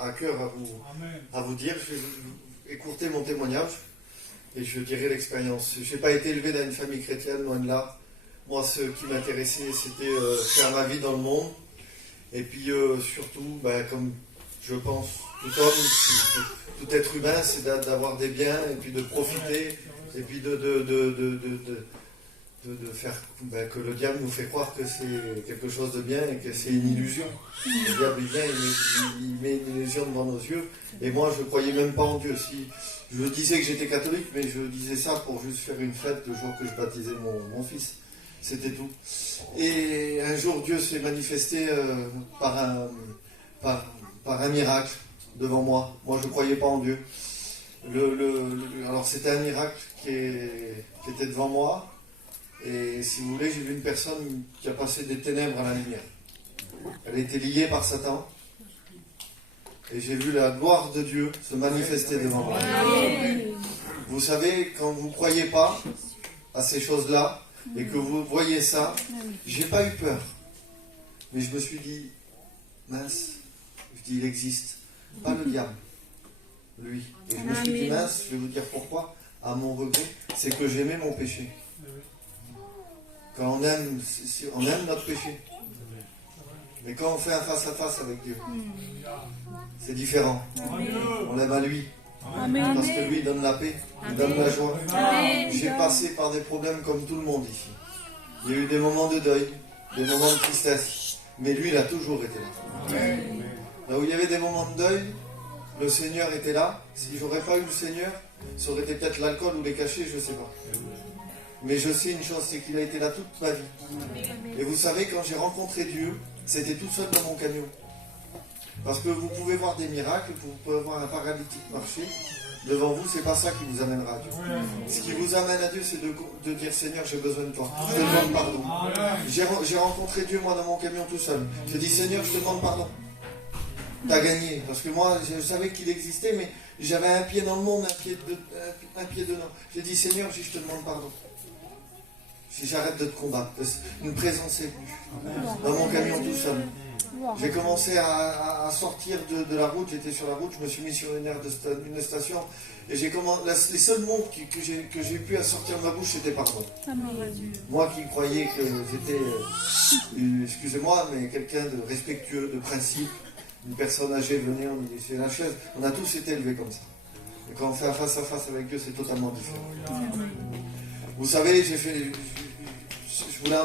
À cœur à vous dire, je vais écourter mon témoignage et je dirai l'expérience. Je n'ai pas été élevé dans une famille chrétienne, loin de là. Moi, ce qui m'intéressait, c'était faire ma vie dans le monde. Et puis surtout, comme je pense tout homme, tout être humain, c'est d'avoir des biens et puis de profiter et puis de faire que le diable nous fait croire que c'est quelque chose de bien et que c'est une illusion. Le diable il vient, il met une illusion devant nos yeux. Et moi, je ne croyais même pas en Dieu. Si je disais que j'étais catholique, mais je disais ça pour juste faire une fête le jour que je baptisais mon fils. C'était tout. Et un jour, Dieu s'est manifesté par un miracle devant moi. Moi, je ne croyais pas en Dieu. Alors, c'était un miracle qui était devant moi. Et si vous voulez, j'ai vu une personne qui a passé des ténèbres à la lumière. Elle était liée par Satan. Et j'ai vu la gloire de Dieu se manifester devant moi. Vous savez, quand vous ne croyez pas à ces choses-là, et que vous voyez ça, j'ai pas eu peur. Mais je me suis dit, mince, il existe. Pas le diable, lui. Et je me suis dit, mince, je vais vous dire pourquoi, à mon regret, c'est que j'aimais mon péché. Quand on aime notre péché. Mais quand on fait un face-à-face avec Dieu, c'est différent. On l'aime à lui. Parce que lui, il donne la paix, il donne la joie. J'ai passé par des problèmes comme tout le monde ici. Il y a eu des moments de deuil, des moments de tristesse. Mais lui, il a toujours été là. Là où il y avait des moments de deuil, le Seigneur était là. Si j'aurais pas eu le Seigneur, ça aurait été peut-être l'alcool ou les cachets, je ne sais pas. Mais je sais une chose, c'est qu'il a été là toute ma vie. Et vous savez, quand j'ai rencontré Dieu, c'était tout seul dans mon camion. Parce que vous pouvez voir des miracles, vous pouvez voir un paralytique marcher. Devant vous, c'est pas ça qui vous amènera à Dieu. Ce qui vous amène à Dieu, c'est de dire, Seigneur, j'ai besoin de toi. Je te demande pardon. J'ai rencontré Dieu, moi, dans mon camion tout seul. J'ai dit, Seigneur, je te demande pardon. T'as gagné. Parce que moi, je savais qu'il existait, mais j'avais un pied dans le monde, un pied dedans. J'ai dit, Seigneur, je te demande pardon. J'arrête de te combattre. Une présence est venue. Dans mon camion tout seul. J'ai commencé à sortir de la route, j'étais sur la route, je me suis mis sur une station et les seuls mots que j'ai pu sortir de ma bouche, c'était pardon. Moi qui croyais que j'étais, excusez-moi, mais quelqu'un de respectueux, de principe, une personne âgée venait, on me disait la chaise, on a tous été élevés comme ça. Et quand on fait un face-à-face avec Dieu, c'est totalement différent. Vous savez, je voulais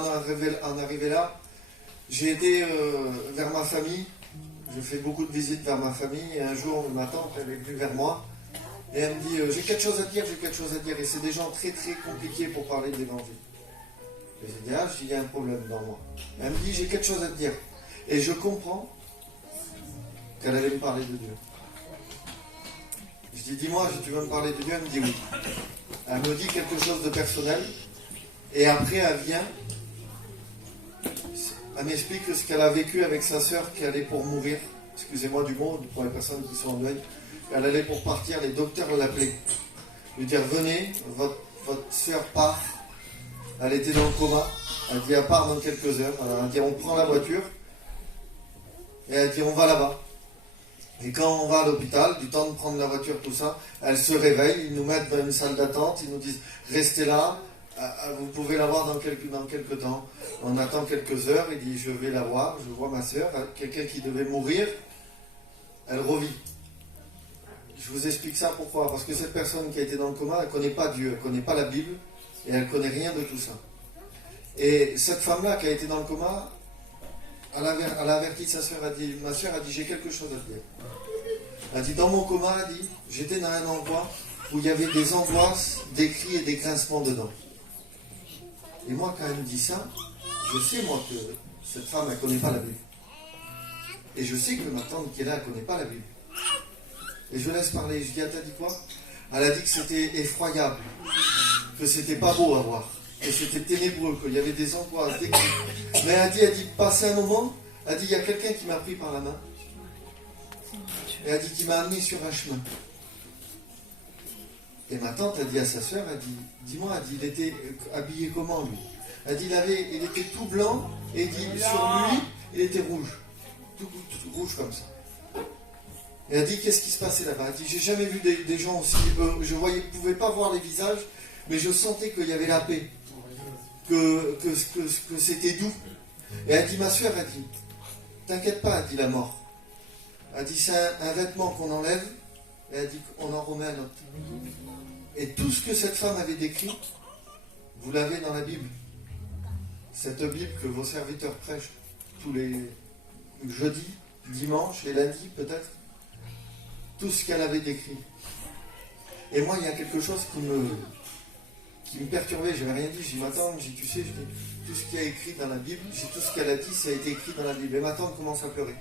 en arriver là. J'ai été vers ma famille, j'ai fait beaucoup de visites vers ma famille, et un jour, ma tante, elle est venue vers moi, et elle me dit, j'ai quelque chose à te dire, et c'est des gens très très compliqués pour parler de l'évangile. Et j'ai dit, il y a un problème dans moi. Elle me dit, j'ai quelque chose à te dire. Et je comprends qu'elle allait me parler de Dieu. Je dis, dis-moi, tu veux me parler de Dieu? Elle me dit oui. Elle me dit quelque chose de personnel, et après elle vient, elle m'explique ce qu'elle a vécu avec sa sœur qui allait pour mourir. Excusez-moi du mot, pour les personnes qui sont en deuil. Elle allait pour partir, les docteurs l'appelaient. Lui dire, venez, votre sœur part. Elle était dans le coma. Elle dit, elle part dans quelques heures. Elle dit, on prend la voiture. Et elle dit, on va là-bas. Et quand on va à l'hôpital, du temps de prendre la voiture, tout ça, elle se réveille, ils nous mettent dans une salle d'attente, ils nous disent, restez là. Vous pouvez la voir dans quelques temps. On attend quelques heures, il dit je vais la voir, je vois ma soeur, quelqu'un qui devait mourir, elle revit. Je vous explique ça pourquoi? Parce que cette personne qui a été dans le coma, elle ne connaît pas Dieu, elle ne connaît pas la Bible, et elle ne connaît rien de tout ça. Et cette femme-là qui a été dans le coma, elle a averti sa soeur, ma soeur a dit j'ai quelque chose à te dire. Elle a dit dans mon coma, elle dit, j'étais dans un endroit où il y avait des angoisses, des cris et des grincements dedans. Et moi, quand elle me dit ça, je sais, moi, que cette femme, elle ne connaît pas la Bible. Et je sais que ma tante qui est là, elle ne connaît pas la Bible. Et je laisse parler. Je dis, t'as dit quoi? Elle a dit que c'était effroyable, que c'était pas beau à voir, que c'était ténébreux, qu'il y avait des angoisses, des cris. Mais elle dit, passé un moment, elle dit, il y a quelqu'un qui m'a pris par la main. Et elle dit, qui m'a amené sur un chemin. Et ma tante a dit à sa sœur, elle dit, dis-moi, elle dit, il était habillé comment lui? Elle dit, il était tout blanc, et dit, sur lui, il était rouge. Tout rouge comme ça. Et elle dit, qu'est-ce qui se passait là-bas? Elle dit, j'ai jamais vu des gens aussi... je pouvais pas voir les visages, mais je sentais qu'il y avait la paix, que c'était doux. Et elle dit, ma soeur, elle dit, t'inquiète pas, elle dit, la mort. Elle dit, c'est un vêtement qu'on enlève, et elle dit qu'on en remet un autre. Et tout ce que cette femme avait décrit, vous l'avez dans la Bible. Cette Bible que vos serviteurs prêchent tous les jeudis, dimanches et lundis peut-être. Tout ce qu'elle avait décrit. Et moi, il y a quelque chose qui me perturbait. Je n'avais rien dit. Je dis, ma tante, tu sais, tout ce qu'il y a écrit dans la Bible, tout ce qu'elle a dit, ça a été écrit dans la Bible. Et ma tante commence à pleurer.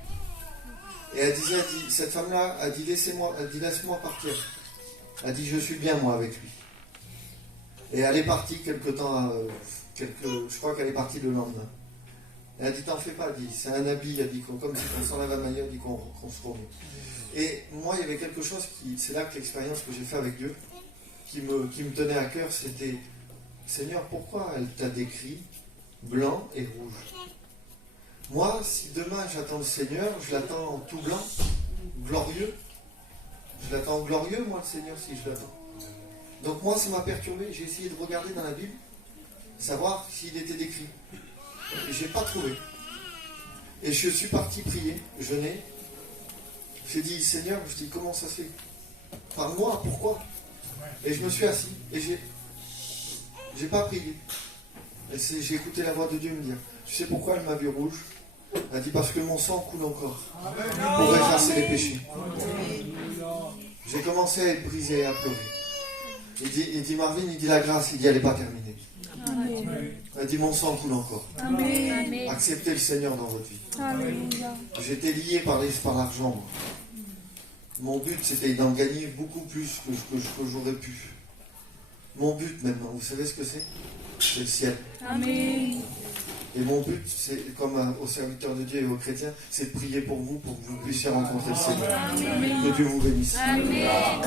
Et elle dit, cette femme-là, elle dit, laisse-moi partir. Elle dit, je suis bien, moi, avec lui. Et elle est partie quelque temps, je crois qu'elle est partie le lendemain. Et elle dit, t'en fais pas, elle dit, c'est un habit, elle dit, comme si on s'enlève à maillot, elle dit qu'on se remet. Et moi, il y avait quelque chose c'est là que l'expérience que j'ai fait avec Dieu, qui me tenait à cœur, c'était, Seigneur, pourquoi elle t'a décrit blanc et rouge? Moi, si demain j'attends le Seigneur, je l'attends en tout blanc, glorieux. Je l'attends glorieux, moi, le Seigneur, si je l'attends. Donc moi, ça m'a perturbé. J'ai essayé de regarder dans la Bible, savoir s'il était décrit. Et je n'ai pas trouvé. Et je suis parti prier, jeûner. J'ai dit, Seigneur, je dis, comment ça se fait? Parle-moi, pourquoi? Et je me suis assis, et j'ai pas prié. Et j'ai écouté la voix de Dieu me dire, tu sais pourquoi elle m'a vu rouge? Elle dit, parce que mon sang coule encore pour effacer les péchés. J'ai commencé à être brisé et à pleurer. Il dit Marvin, il dit la grâce, il dit elle n'est pas terminée. Amen. Elle dit mon sang coule encore. Amen. Acceptez le Seigneur dans votre vie. Amen. J'étais lié par l'argent. Mon but c'était d'en gagner beaucoup plus que j'aurais pu. Mon but maintenant, vous savez ce que c'est? C'est le ciel. Amen. Et mon but, c'est comme aux serviteurs de Dieu et aux chrétiens, c'est de prier pour vous que vous puissiez rencontrer le Seigneur. Amen. Que Dieu vous bénisse. Amen.